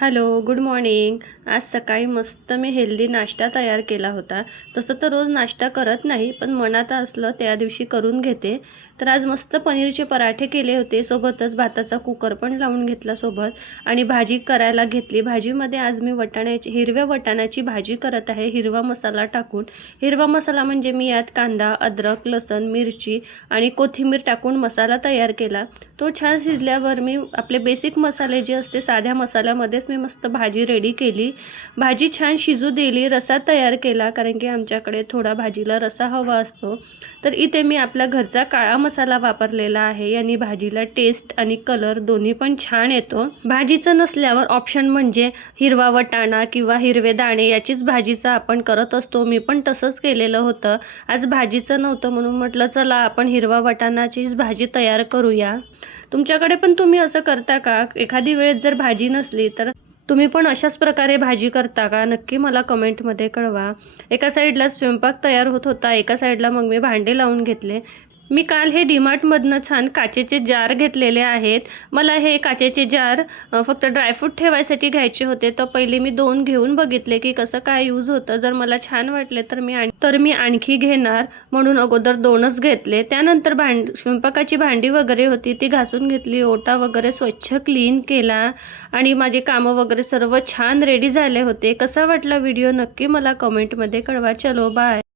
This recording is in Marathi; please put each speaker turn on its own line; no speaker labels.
Hello good morning. आज सकाळी मस्त मी हेल्दी नाश्ता तयार केला होता. तसं तर रोज नाश्ता करत नाही पण मनात असलं त्या दिवशी करून घेते. तर आज मस्त पनीरचे पराठे केले होते. सोबतच भाताचा कुकर पण लावून घेतला सोबत. आणि भाजी करायला घेतली. भाजीमध्ये आज मी वटाण्याची हिरव्या वटाण्याची भाजी करत आहे. हिरवा मसाला टाकून. हिरवा मसाला म्हणजे मी यात कांदा अद्रक लसण मिरची आणि कोथिंबीर टाकून मसाला तयार केला. तो छान शिजल्यावर मी आपले बेसिक मसाले जे असते साध्या मसाल्यामध्येच मी मस्त भाजी रेडी केली. भाजी छान शिजू दिली रसा तयार केला कारण की आमच्याकडे थोडा भाजीला रसा हवा असतो. तर इथे मी आपल्या घरचा काळा मसाला वापरलेला आहे. यांनी भाजीला टेस्ट आणि कलर दोन्ही पण छान येतो. भाजीचं नसल्यावर ऑप्शन म्हणजे हिरवा वटाणा किंवा हिरवे दाणे याचीच भाजीचं आपण करत असतो. मी पण तसंच केलेलं होतं. आज भाजीचं नव्हतं म्हणून म्हटलं चला आपण हिरवा वटाणाचीच भाजी तयार करूया. तुमच्याकडे पण तुम्ही असं करता का? एखादी वेळेस जर भाजी नसली तर तुम्ही पण अशाच प्रकारे भाजी करता का? नक्की मला कमेंटमध्ये कळवा. एका साईडला स्वयंपाक तयार होत होता एका साईडला मग मी भांडे लावून घेतले. मी काल हे डीमार्टमधनं छान काचेचे जार घेतलेले आहेत. मला हे काचेचे जार फक्त ड्रायफ्रूट ठेवायसाठी घ्यायचे होते. तर पहिले मी दोन घेऊन बघितले की कसं काय यूज होतं. जर मला छान वाटले तर मी आण तर मी आणखी घेणार. म्हणून अगोदर दोनच घेतले. त्यानंतर भांड स्वयंपाकाची भांडी वगैरे होती ती घासून घेतली. ओटा वगैरे स्वच्छ क्लीन केला. आणि माझे कामं वगैरे सर्व छान रेडी झाले होते. कसा वाटला व्हिडिओ नक्की मला कमेंटमध्ये कळवा. चलो बाय